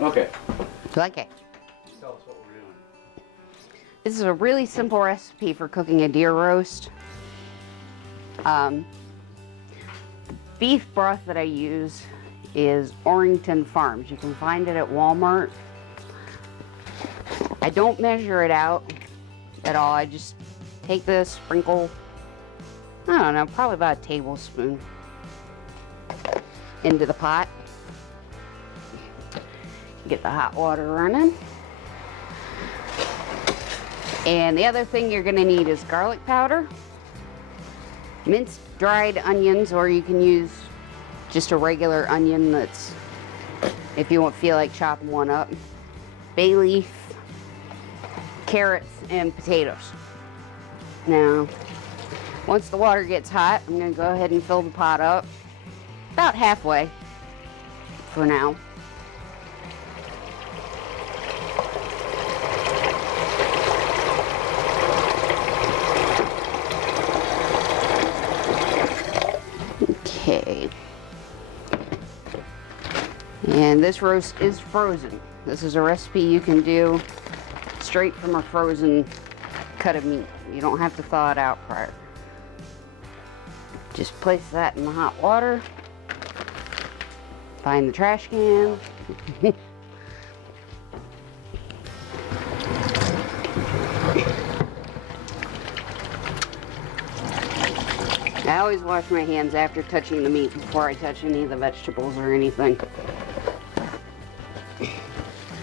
Okay. Okay. Tell us what we're doing. This is a really simple recipe for cooking a deer roast. Beef broth that I use is Orrington Farms. You can find it at Walmart. I don't measure it out at all. I just take this, sprinkle, I don't know, probably about a tablespoon into the pot. Get the hot water running. And the other thing you're gonna need is garlic powder, minced dried onions, or you can use just a regular onion that's, if you won't feel like chopping one up, bay leaf, carrots, and potatoes. Now, once the water gets hot, I'm gonna go ahead and fill the pot up about halfway for now. Okay. And this roast is frozen. This is a recipe you can do straight from a frozen cut of meat. You don't have to thaw it out prior. Just place that in the hot water. Find the trash can. I always wash my hands after touching the meat before I touch any of the vegetables or anything. How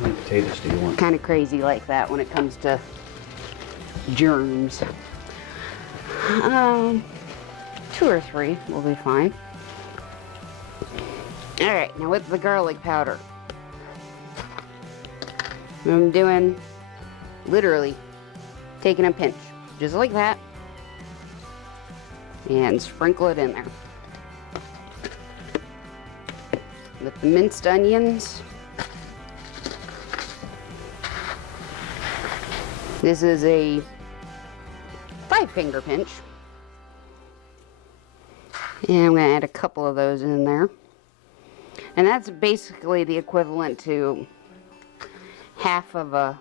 many potatoes do you want? Kind of crazy like that when it comes to germs. 2 or 3 will be fine. Alright, now with the garlic powder, I'm doing, literally, taking a pinch, just like that, and sprinkle it in there. With the minced onions, this is a 5-finger pinch. And I'm going to add a couple of those in there. And that's basically the equivalent to half of a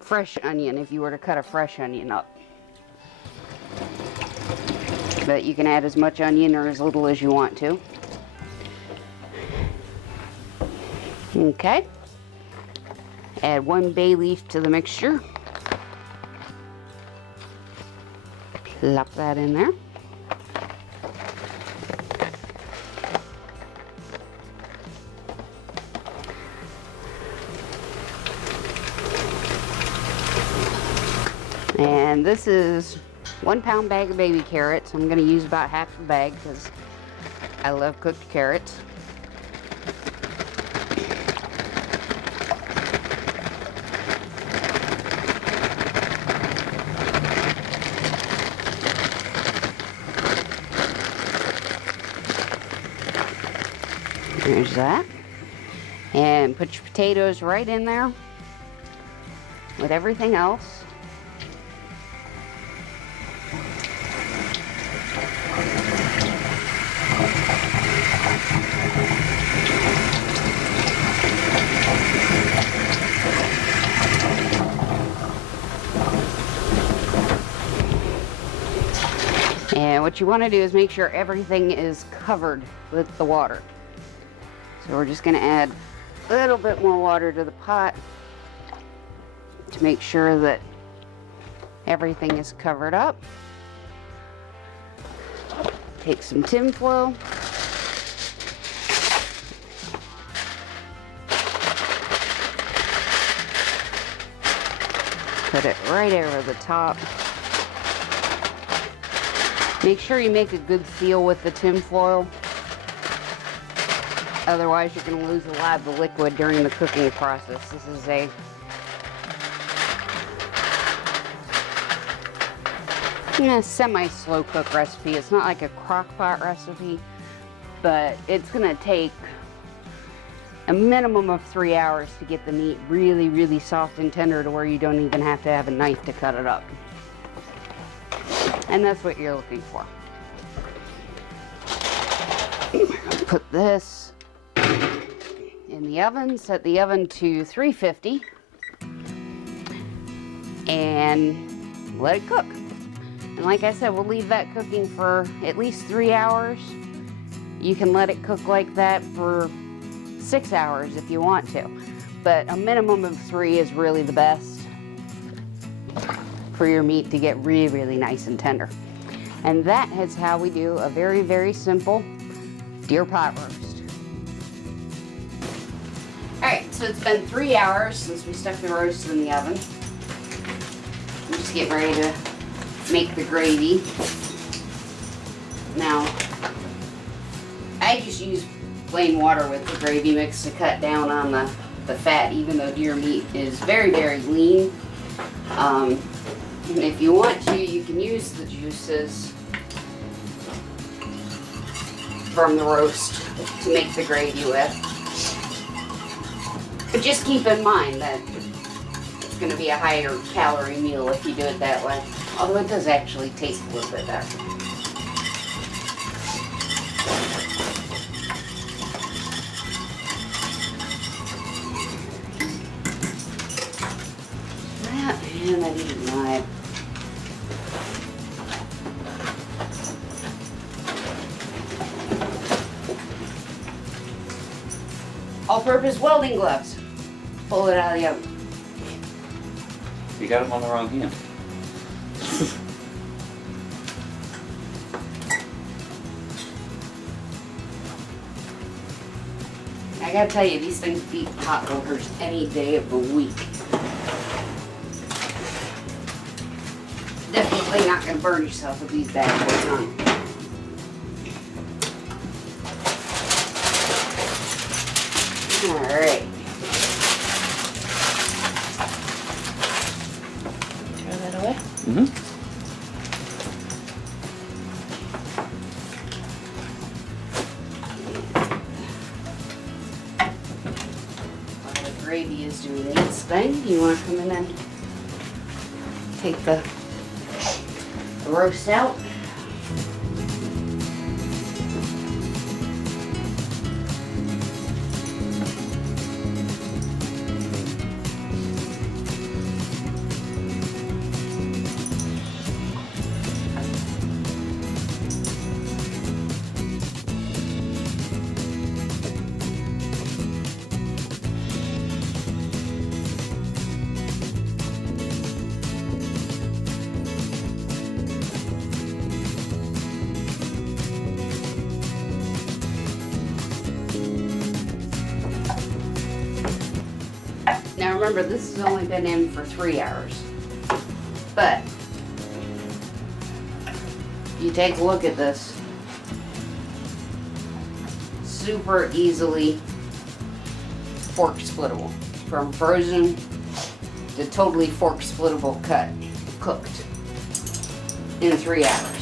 fresh onion if you were to cut a fresh onion up. But you can add as much onion or as little as you want to. Okay. Add 1 bay leaf to the mixture. Plop that in there. And this is 1 pound bag of baby carrots. I'm going to use about half a bag because I love cooked carrots. There's that. And put your potatoes right in there with everything else. And what you want to do is make sure everything is covered with the water. So we're just going to add a little bit more water to the pot to make sure that everything is covered up. Take some tin foil. Put it right over the top. Make sure you make a good seal with the tin foil. Otherwise, you're going to lose a lot of the liquid during the cooking process. This is a semi-slow cook recipe. It's not like a crock pot recipe, but it's going to take a minimum of 3 hours to get the meat really, really soft and tender to where you don't even have to have a knife to cut it up. And that's what you're looking for. Put this in the oven. Set the oven to 350 and let it cook. And like I said, we'll leave that cooking for at least 3 hours. You can let it cook like that for 6 hours if you want to, but a minimum of 3 is really the best for your meat to get really, really nice and tender. And that is how we do a very, very simple deer pot roast. All right, so it's been 3 hours since we stuck the roast in the oven. I'm just getting ready to make the gravy. Now, I just use plain water with the gravy mix to cut down on the fat, even though deer meat is very, very lean. And if you want to, you can use the juices from the roast to make the gravy with. But just keep in mind that it's going to be a higher calorie meal if you do it that way. Although it does actually taste a little bit better. And I need my all-purpose welding gloves. Pull it out of the oven. You got them on the wrong hand. I gotta tell you, these things beat pot rollers any day of the week. Definitely not gonna burn yourself with these bad boys on. Alright. Throw that away? Mm-hmm. While the gravy is doing its thing, you want to come in and take the roast out. Now remember, this has only been in for 3 hours, but you take a look at this, super easily fork splittable, from frozen to totally fork splittable cut, cooked in 3 hours.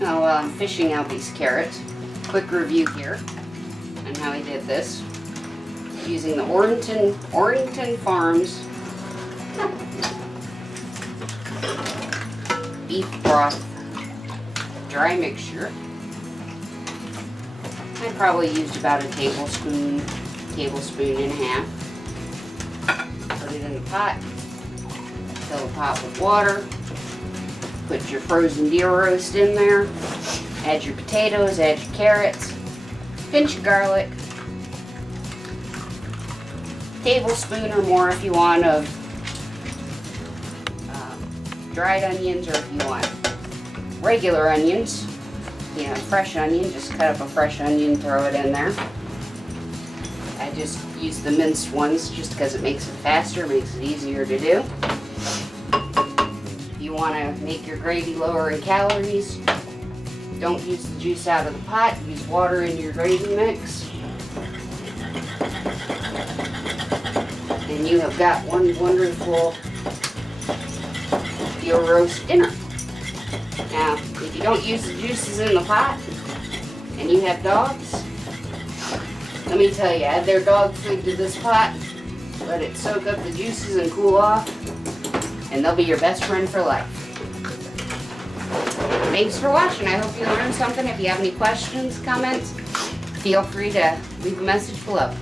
Now while I'm fishing out these carrots, quick review here on how I did this. Using the Orrington Farms beef broth dry mixture. I probably used about a tablespoon and a half. Put it in the pot, fill the pot with water. Put your frozen deer roast in there, add your potatoes, add your carrots, pinch of garlic, tablespoon or more if you want of dried onions, or if you want regular onions, you know, fresh onion, just cut up a fresh onion, throw it in there. I just use the minced ones just because it makes it faster, makes it easier to do. You want to make your gravy lower in calories, don't use the juice out of the pot, use water in your gravy mix. And you have got one wonderful deer roast dinner. Now, if you don't use the juices in the pot and you have dogs, let me tell you, add their dog food to this pot Let it soak up the juices and cool off, and they'll be your best friend for life. Thanks for watching. I hope you learned something. If you have any questions, comments, feel free to leave a message below.